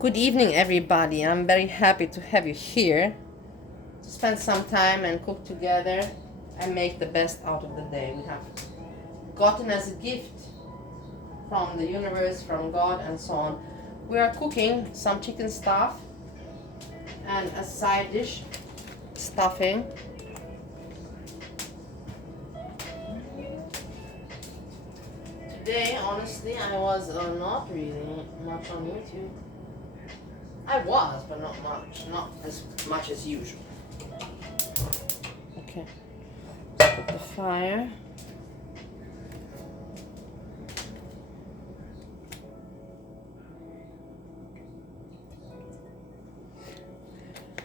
Good evening, everybody. I'm very happy to have you here to spend some time and cook together and make the best out of the day we have gotten as a gift from the universe, from God, and so on. We are cooking some chicken stuff and a side dish, stuffing. Today, honestly, I was not really much on YouTube. I was, but not much. Not as much as usual. Okay. Put the fire.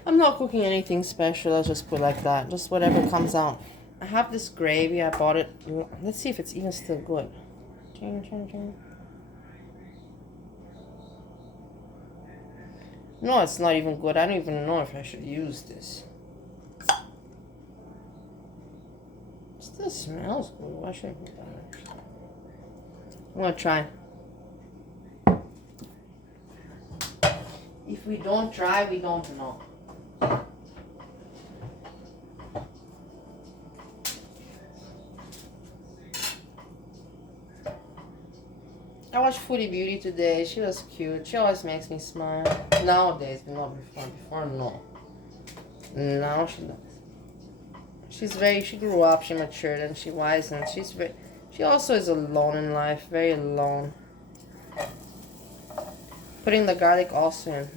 I'm not cooking anything special. I'll just put like that. Just whatever comes out. I have this gravy. I bought it. Let's see if it's even still good. No, it's not even good. I don't even know if I should use this. It still smells good. Why should I put that? I'm gonna try. If we don't try, we don't know. I watched Foodie Beauty today. She was cute. She always makes me smile. Nowadays, but not before. Before, no. Now she does. She grew up, she matured, and she wisened. She also is alone in life. Very alone. Putting the garlic also in.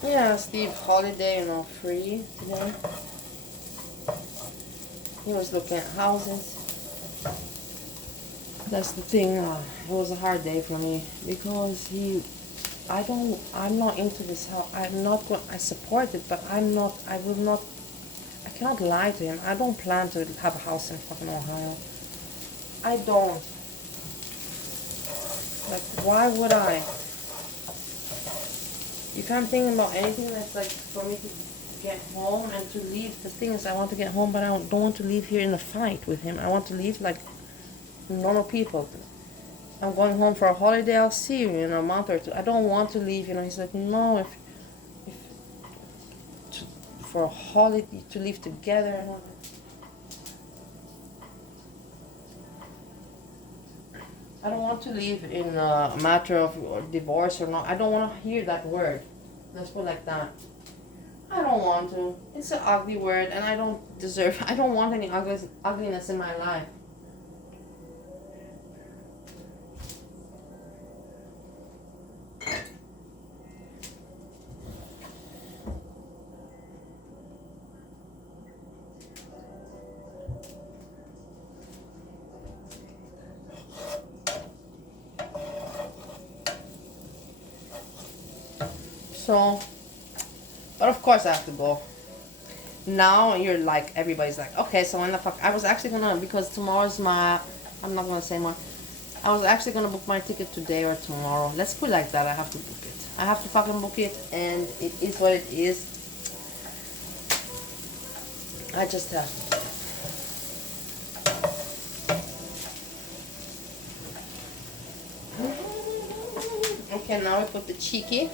Yeah, Steve Holiday, free today. He was looking at houses. That's the thing. It was a hard day for me because I'm not into this house. I support it, but I cannot lie to him. I don't plan to have a house in fucking Ohio. I don't. Like, why would I? If I'm thinking about anything that's like for me to get home and to leave, the thing is I want to get home, but I don't want to leave here in a fight with him. I want to leave like normal people. I'm going home for a holiday. I'll see you in a month or two. I don't want to leave. He's like, no, for a holiday to live together. I don't want to leave in a matter of divorce or not. I don't want to hear that word. Let's put it like that. I don't want to. It's an ugly word, and I don't want any ugliness in my life. So, but of course I have to go. Now you're like, everybody's like, okay, so when the fuck, I was actually gonna, because tomorrow's I'm not gonna say more. I was actually gonna book my ticket today or tomorrow. Let's put it like that, I have to book it. I have to fucking book it, and it is what it is. I just have to. Okay, now we put the cheeky.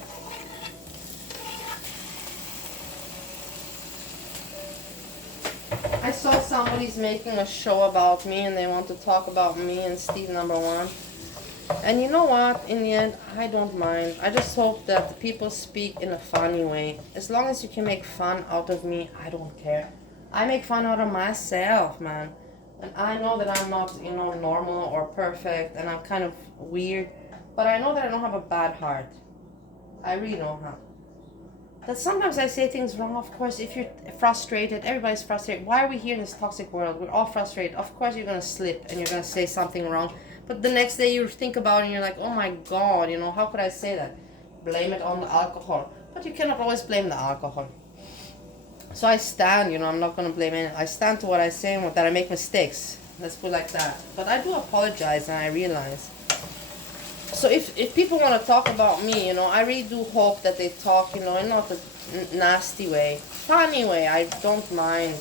I saw somebody's making a show about me and they want to talk about me and Steve #1. And you know what? In the end, I don't mind. I just hope that the people speak in a funny way. As long as you can make fun out of me, I don't care. I make fun out of myself, man. And I know that I'm not, normal or perfect, and I'm kind of weird. But I know that I don't have a bad heart. I really know how. That sometimes I say things wrong. Of course, if you're frustrated, everybody's frustrated. Why are we here in this toxic world? We're all frustrated. Of course you're going to slip and you're going to say something wrong. But the next day you think about it and you're like, oh my God, how could I say that? Blame it on the alcohol. But you cannot always blame the alcohol. So I stand, I'm not going to blame it. I stand to what I say and that I make mistakes. Let's put it like that. But I do apologize and I realize. So if people want to talk about me, I really do hope that they talk, in not a nasty way, funny way. I don't mind.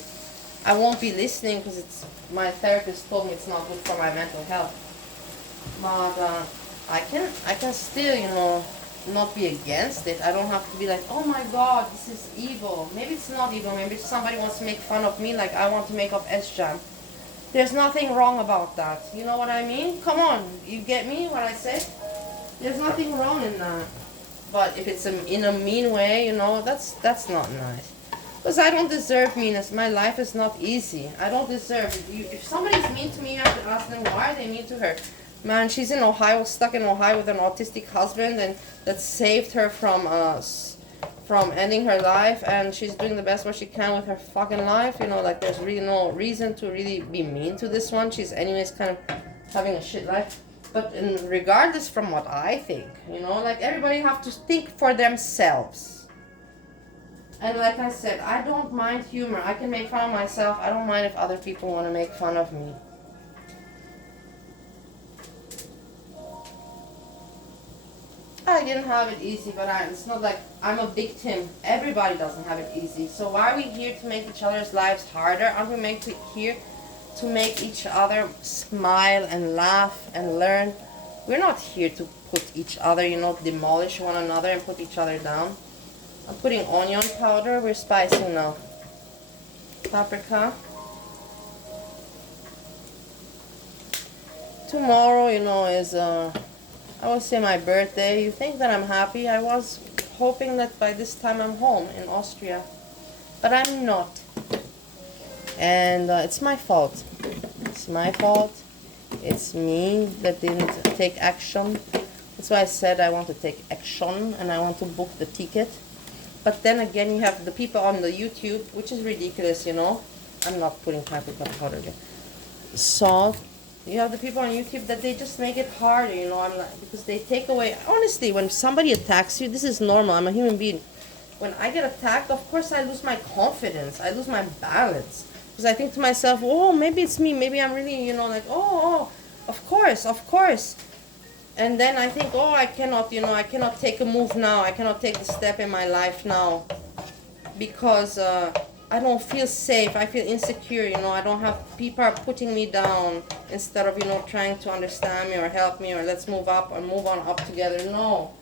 I won't be listening because it's my therapist told me it's not good for my mental health. But I can still, not be against it. I don't have to be like, oh my god, this is evil. Maybe it's not evil. Maybe somebody wants to make fun of me like I want to make of S-Jam. There's nothing wrong about that. You know what I mean? Come on, you get me what I say? There's nothing wrong in that. But if it's in a mean way, that's not nice. Because I don't deserve meanness. My life is not easy. I don't deserve it. If somebody's mean to me, you have to ask them why are they mean to her. Man, she's in Ohio, stuck in Ohio with an autistic husband, and that saved her from ending her life, and she's doing the best what she can with her fucking life. Like there's really no reason to really be mean to this one. She's anyways kind of having a shit life. But regardless from what I think, like everybody have to think for themselves. And like I said, I don't mind humor. I can make fun of myself. I don't mind if other people want to make fun of me. I didn't have it easy, but it's not like I'm a victim. Everybody doesn't have it easy. So why are we here to make each other's lives harder? Aren't we here to make each other smile and laugh and learn? We're not here to put each other, demolish one another and put each other down. I'm putting onion powder. We're spicing now. Paprika. Tomorrow, is I will say my birthday. You think that I'm happy? I was hoping that by this time I'm home in Austria. But I'm not. And it's my fault. It's my fault. It's me that didn't take action. That's why I said I want to take action and I want to book the ticket. But then again, you have the people on the YouTube, which is ridiculous, I'm not putting paprika powder again. Salt. You have the people on YouTube that they just make it harder, I'm like, because they take away. Honestly, when somebody attacks you, this is normal. I'm a human being. When I get attacked, of course I lose my confidence. I lose my balance. Because I think to myself, oh, maybe it's me. Maybe I'm really, oh, of course. And then I think, oh, I cannot take a move now. I cannot take the step in my life now. Because I don't feel safe. I feel insecure, I don't have, people are putting me down instead of, trying to understand me or help me or let's move up or move on up together. No.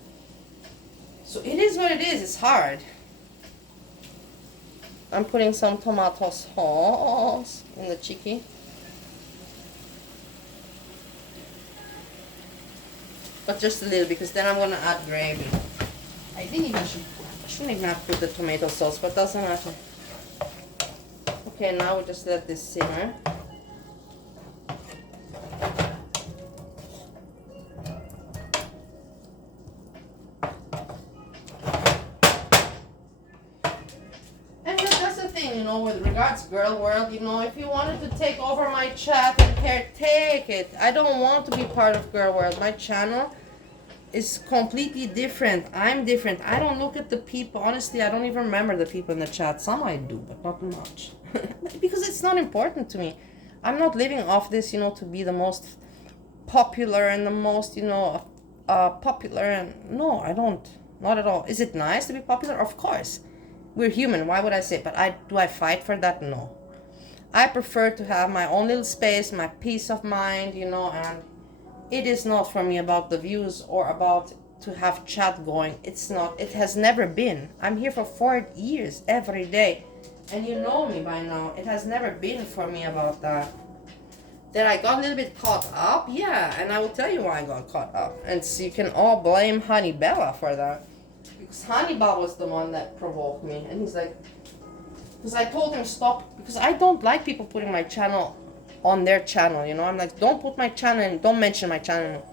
So it is what it is. It's hard. I'm putting some tomato sauce in the chicken. But just a little, because then I'm going to add gravy. I shouldn't even have put the tomato sauce, but doesn't matter. Okay, now we just let this simmer. And that's the thing, with regards girl world, if you wanted to take over my chat and care, take it. I don't want to be part of girl world. My channel is completely different. I'm different. I don't look at the people. Honestly, I don't even remember the people in the chat. Some I do, but not much. Because it's not important to me. I'm not living off this, to be the most popular and the most, popular. And no, I don't. Not at all. Is it nice to be popular? Of course. We're human. Why would I say? But do I fight for that? No. I prefer to have my own little space, my peace of mind, and it is not for me about the views or about to have chat going. It's not. It has never been. I'm here for 4 years every day. And you know me by now. It has never been for me about that. That I got a little bit caught up? Yeah, and I will tell you why I got caught up. And so you can all blame Honey Bella for that. Because Honey Bella was the one that provoked me. And he's like, because I told him stop. Because I don't like people putting my channel on their channel, I'm like, don't put my channel and don't mention my channel.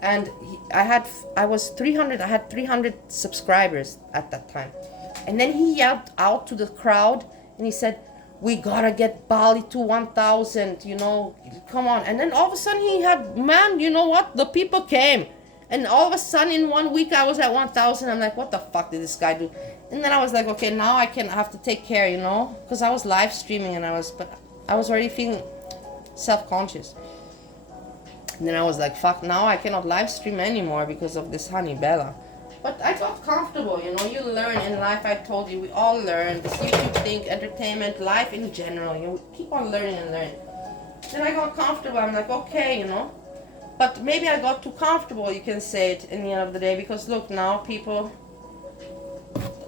And I had 300 subscribers at that time. And then he yelled out to the crowd and he said, we gotta get Bali to 1,000, come on. And then all of a sudden he had, man, you know what? The people came. And all of a sudden in 1 week I was at 1,000. I'm like, what the fuck did this guy do? And then I was like, okay, now I have to take care, because I was live streaming and I was already feeling self-conscious. And then I was like, fuck, now I cannot live stream anymore because of this honey Bella. But I got comfortable, you know, you learn in life. I told you, we all learn. This YouTube thing, entertainment, life in general, you know, keep on learning and learning. Then I got comfortable, I'm like, okay, you know. But maybe I got too comfortable, you can say it in the end of the day, because look, now people,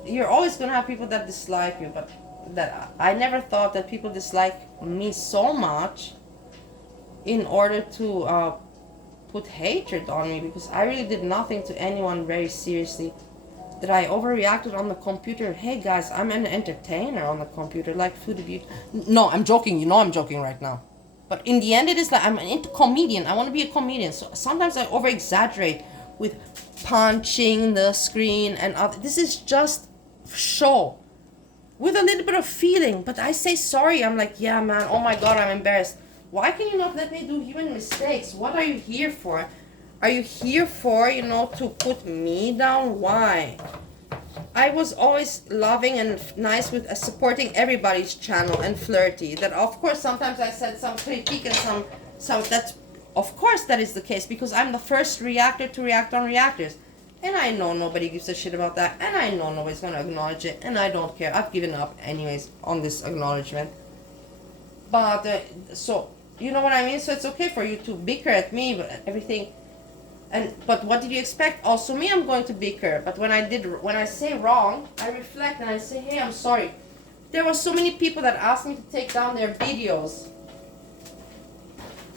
you're always gonna have people that dislike you, but that I never thought that people dislike me so much in order to put hatred on me, because I really did nothing to anyone very seriously. That I overreacted on the computer. Hey guys, I'm an entertainer on the computer, like Food Beauty. No, I'm joking, you know I'm joking right now. But in the end it is like I'm into comedian. I want to be a comedian. So sometimes I over exaggerate with punching the screen and other. This is just show. With a little bit of feeling. But I say sorry. I'm like, yeah man, oh my god, I'm embarrassed. Why can you not let me do human mistakes? What are you here for? Are you here for, you know, to put me down? Why? I was always loving and nice with supporting everybody's channel and flirty. That of course sometimes I said some critique and some that's of course that is the case, because I'm the first reactor to react on reactors. And I know nobody gives a shit about that, and I know nobody's gonna acknowledge it, and I don't care. I've given up anyways on this acknowledgement. But so you know what I mean? So it's okay for you to bicker at me, but everything. But what did you expect? Also me, I'm going to bicker. But when I say wrong, I reflect and I say, hey, I'm sorry. There were so many people that asked me to take down their videos.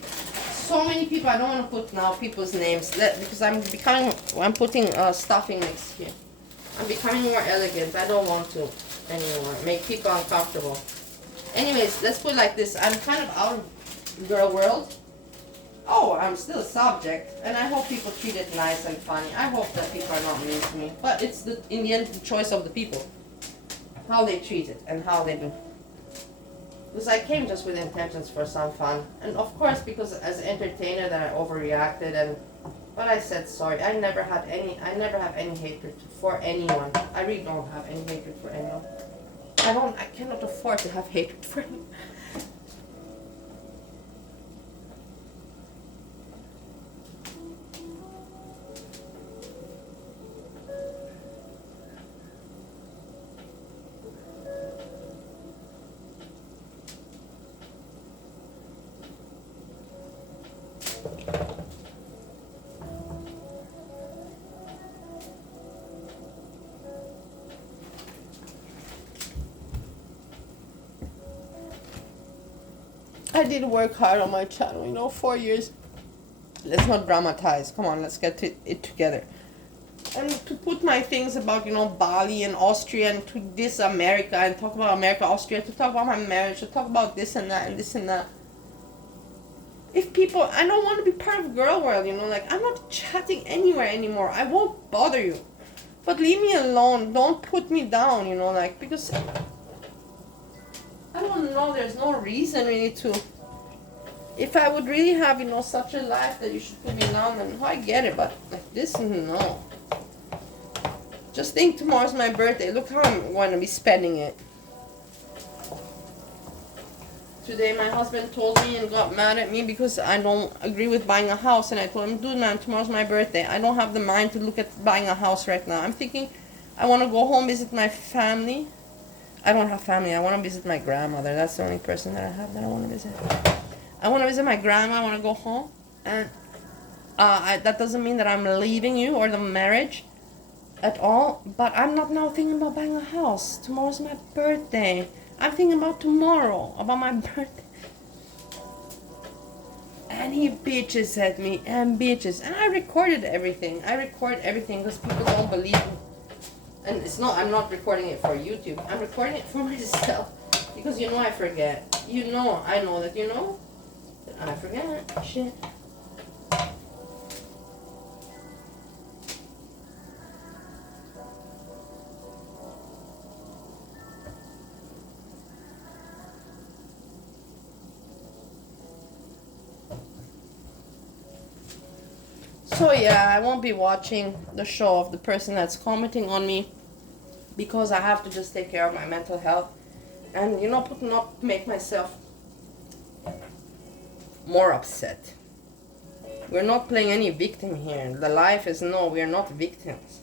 So many people. I don't want to put now people's names because I'm putting stuffing mix here. I'm becoming more elegant. I don't want to anymore make people uncomfortable. Anyways, let's put it like this. I'm kind of out of girl world. Oh, I'm still a subject, and I hope people treat it nice and funny. I hope that people are not mean to me, but it's in the end the choice of the people, how they treat it and how they do. Because I came just with intentions for some fun, and of course because as an entertainer that I overreacted, but I said sorry. I never have any hatred for anyone. I really don't have any hatred for anyone. I cannot afford to have hatred for anyone. I did work hard on my channel, you know, 4 years. Let's not dramatize. Come on, let's get it together. And to put my things about, you know, Bali and Austria and to this America and talk about America, Austria, to talk about my marriage, to talk about this and that and this and that. If people, I don't want to be part of girl world, you know, like I'm not chatting anywhere anymore. I won't bother you. But leave me alone. Don't put me down, you know, like, because I don't know, there's no reason really to. If I would really have, you know, such a life that you should put me down, then I get it, but like this, no. Just think tomorrow's my birthday. Look how I'm going to be spending it. Today my husband told me and got mad at me because I don't agree with buying a house, and I told him, dude man, tomorrow's my birthday. I don't have the mind to look at buying a house right now. I'm thinking I want to go home, visit my family. I don't have family. I want to visit my grandmother. That's the only person that I have that I want to visit. I want to visit my grandma. I want to go home. And that doesn't mean that I'm leaving you or the marriage at all. But I'm not now thinking about buying a house. Tomorrow's my birthday. I'm thinking about tomorrow, about my birthday. And he bitches at me and bitches. And I recorded everything. I record everything because people don't believe me. And it's not, I'm not recording it for YouTube. I'm recording it for myself. Because you know I forget. You know, I know that you know that I forget. Shit. So yeah, I won't be watching the show of the person that's commenting on me because I have to just take care of my mental health and, you know, not make myself more upset. We're not playing any victim here. The life is no, we are not victims.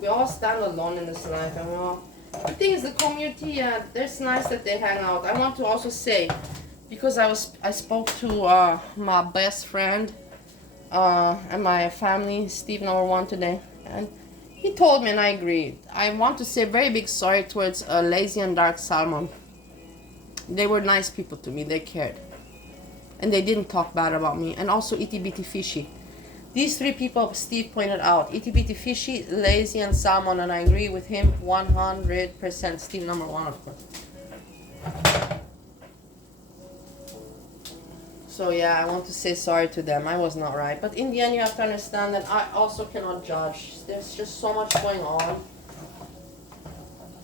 We all stand alone in this life, and we all. The thing is, the community, yeah, it's nice that they hang out. I want to also say, because I spoke to my best friend and my family, Steve number one today, and he told me, and I agreed. I want to say a very big sorry towards Lazy and Dark Salmon. They were nice people to me. They cared, and they didn't talk bad about me. And also Itty Bitty Fishy. These three people Steve pointed out, Itty Bitty Fishy, Lazy, and Salmon, and I agree with him 100%. Steve number one, of course. So yeah, I want to say sorry to them. I was not right. But in the end, you have to understand that I also cannot judge. There's just so much going on.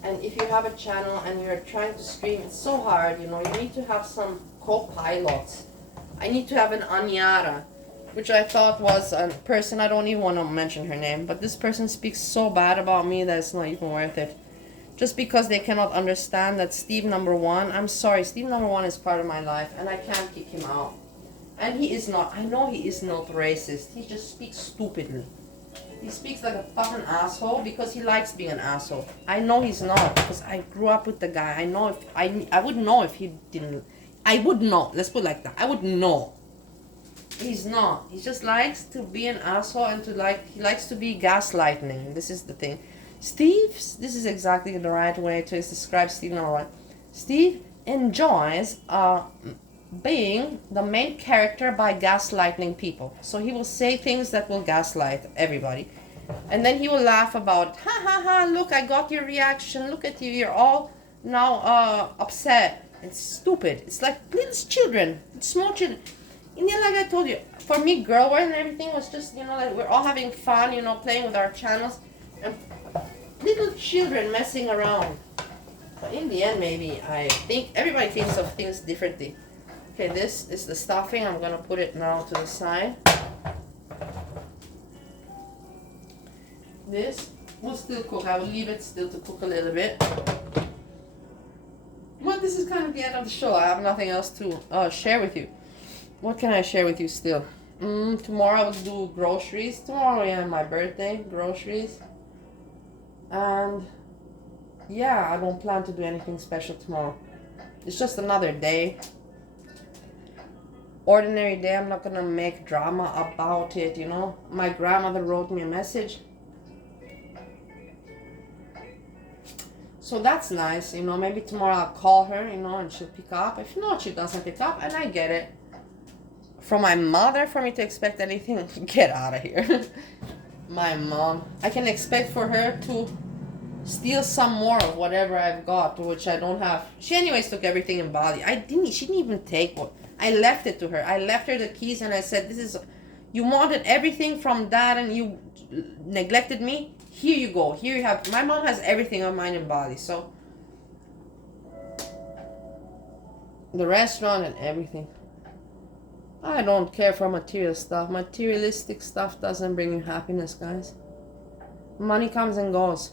And if you have a channel and you're trying to stream, it's so hard, you know. You need to have some co-pilots. I need to have an Anyara, which I thought was a person, I don't even want to mention her name, but this person speaks so bad about me that it's not even worth it. Just because they cannot understand that Steve number one, I'm sorry, Steve number one is part of my life, and I can't kick him out. And he is not, I know he is not racist, he just speaks stupidly. He speaks like a fucking asshole because he likes being an asshole. I know he's not, because I grew up with the guy. I know if, I would know if he didn't, I would know, let's put it like that, I would know. He's not. He just likes to be an asshole and he likes to be gaslighting. This is the thing. This is exactly the right way to describe Steve number one. Steve enjoys being the main character by gaslighting people. So he will say things that will gaslight everybody. And then he will laugh about it. Ha ha ha, look, I got your reaction. Look at you, you're all now upset. It's stupid. It's like little children, small children. And then, like I told you, for me, girl world and everything was just, you know, like we're all having fun, you know, playing with our channels. And little children messing around. But in the end, maybe, I think everybody thinks of things differently. Okay, this is the stuffing. I'm going to put it now to the side. This will still cook. I will leave it still to cook a little bit. Well, this is kind of the end of the show. I have nothing else to share with you. What can I share with you still? Tomorrow I will do groceries. Tomorrow, yeah, my birthday, groceries. And yeah, I don't plan to do anything special tomorrow. It's just another day. Ordinary day. I'm not gonna make drama about it, you know. My grandmother wrote me a message. So that's nice, you know. Maybe tomorrow I'll call her, you know, and she'll pick up. If not, she doesn't pick up, and I get it. From my mother, for me to expect anything, get out of here. My mom, I can expect for her to steal some more of whatever I've got, which I don't have. She anyways took everything in Bali. She didn't even take what. I left it to her. I left her the keys and I said, this is, you wanted everything from that and you neglected me. Here you go. Here you have, my mom has everything of mine in Bali. So, the restaurant and everything. I don't care for material stuff. Materialistic stuff doesn't bring you happiness, guys. Money comes and goes.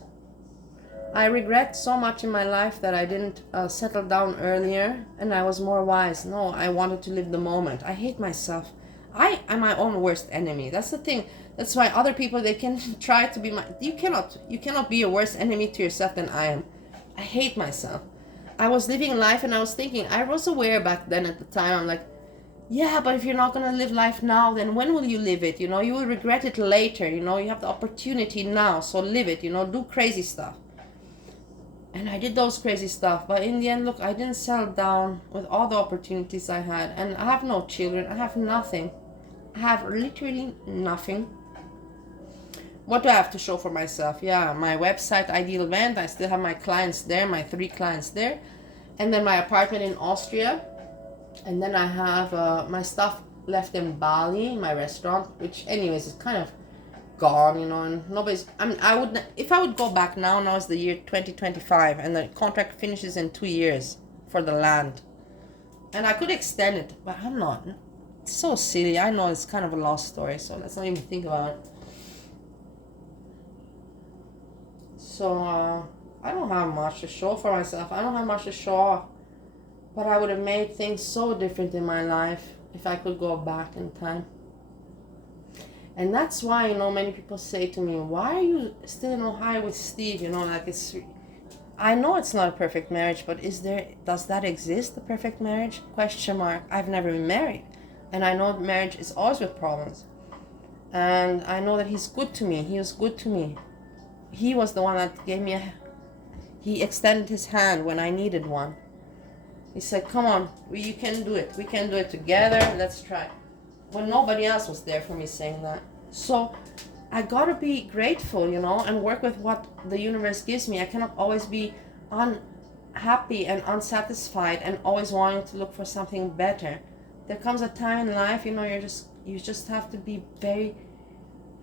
I regret so much in my life that I didn't settle down earlier and I was more wise. No, I wanted to live the moment. I hate myself. I am my own worst enemy. That's the thing. That's why other people, they can try to be you cannot be a worse enemy to yourself than I am. I hate myself. I was living life and I was thinking, I was aware back then at the time, I'm like, yeah, but if you're not going to live life now, then when will you live it? You know, you will regret it later. You know, you have the opportunity now, so live it, you know, do crazy stuff. And I did those crazy stuff, but in the end, look, I didn't settle down with all the opportunities I had, and I have no children, I have nothing. I have literally nothing. What do I have to show for myself? Yeah, my website, Ideal Event, I still have my clients there, my 3 clients there, and then my apartment in Austria. And then I have my stuff left in Bali, my restaurant, which anyways is kind of gone, you know, and nobody's, if I would go back now is the year 2025 and the contract finishes in 2 years for the land. And I could extend it, but I'm not. It's so silly. I know it's kind of a lost story, so let's not even think about it. So, I don't have much to show for myself. I don't have much to show off. But I would have made things so different in my life if I could go back in time. And that's why, you know, many people say to me, why are you still in Ohio with Steve? You know, like I know it's not a perfect marriage, but does that exist, the perfect marriage? Question mark. I've never been married. And I know marriage is always with problems. And I know that he's good to me. He was good to me. He was the one that he extended his hand when I needed one. He said, come on, you can do it. We can do it together. Let's try. When nobody else was there for me saying that. So I gotta be grateful, you know, and work with what the universe gives me. I cannot always be unhappy and unsatisfied and always wanting to look for something better. There comes a time in life, you know, you just have to be very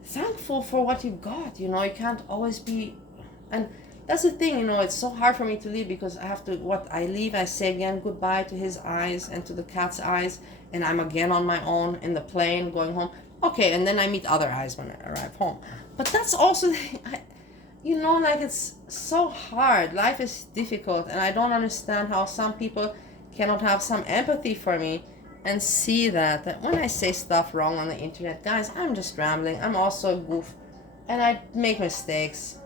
thankful for what you got, you know. You can't always be, and that's the thing, you know, it's so hard for me to leave because I leave, I say again goodbye to his eyes and to the cat's eyes, and I'm again on my own in the plane going home. Okay, and then I meet other eyes when I arrive home. But that's also, you know, like it's so hard. Life is difficult, and I don't understand how some people cannot have some empathy for me and see that when I say stuff wrong on the internet, guys, I'm just rambling. I'm also a goof, and I make mistakes.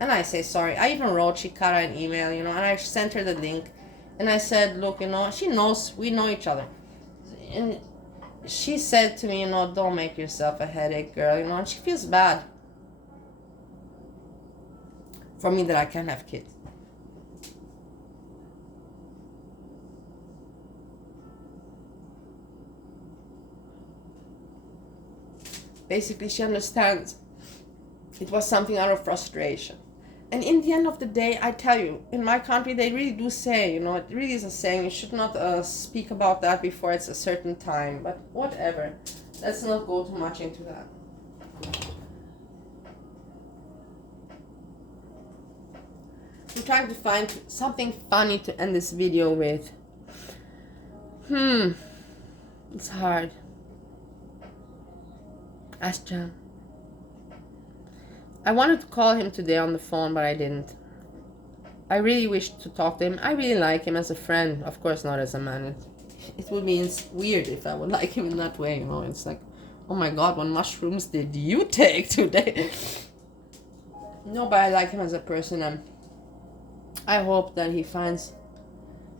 And I say sorry. I even wrote Chikara an email, you know, and I sent her the link. And I said, look, you know, she knows we know each other. And she said to me, you know, don't make yourself a headache, girl, you know, and she feels bad for me that I can't have kids. Basically, she understands it was something out of frustration. And in the end of the day, I tell you, in my country, they really do say, you know, it really is a saying, you should not speak about that before it's a certain time. But whatever. Let's not go too much into that. I'm trying to find something funny to end this video with. It's hard. Ask John. I wanted to call him today on the phone, but I didn't. I really wished to talk to him. I really like him as a friend. Of course, not as a man. It would be weird if I would like him in that way, you know. It's like, oh my god, what mushrooms did you take today? No, but I like him as a person, and I hope that he finds...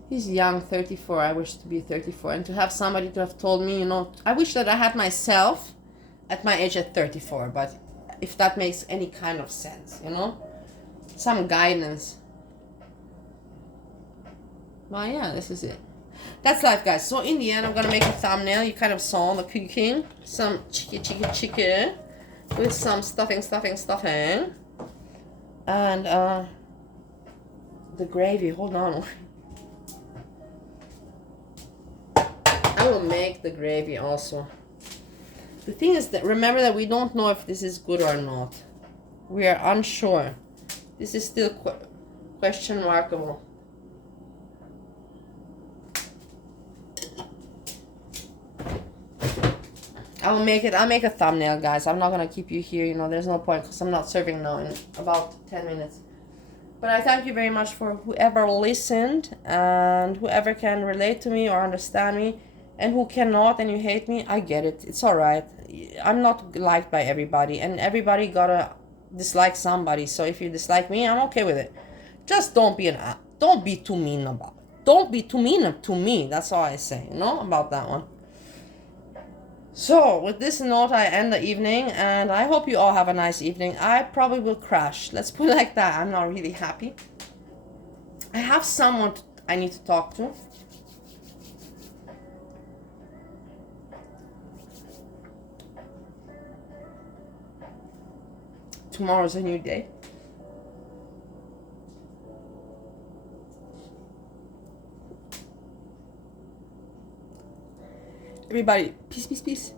He's young, 34. I wish to be 34. And to have somebody to have told me, you know... I wish that I had myself at my age at 34, but... if that makes any kind of sense, you know? Some guidance. Well, yeah, this is it. That's life, guys. So in the end, I'm gonna make a thumbnail. You kind of saw the cooking. Some chicken. With some stuffing. And, the gravy. Hold on. I will make the gravy also. The thing is that, remember that we don't know if this is good or not. We are unsure. This is still question markable. I'll make a thumbnail, guys. I'm not gonna keep you here, you know, there's no point because I'm not serving now in about 10 minutes. But I thank you very much for whoever listened and whoever can relate to me or understand me. And who cannot, and you hate me, I get it. It's alright. I'm not liked by everybody, and everybody gotta dislike somebody. So if you dislike me, I'm okay with it. Just don't be too mean about it. Don't be too mean to me. That's all I say, you know, about that one. So with this note, I end the evening, and I hope you all have a nice evening. I probably will crash. Let's put it like that. I'm not really happy. I have someone I need to talk to. Tomorrow's a new day. Everybody, peace.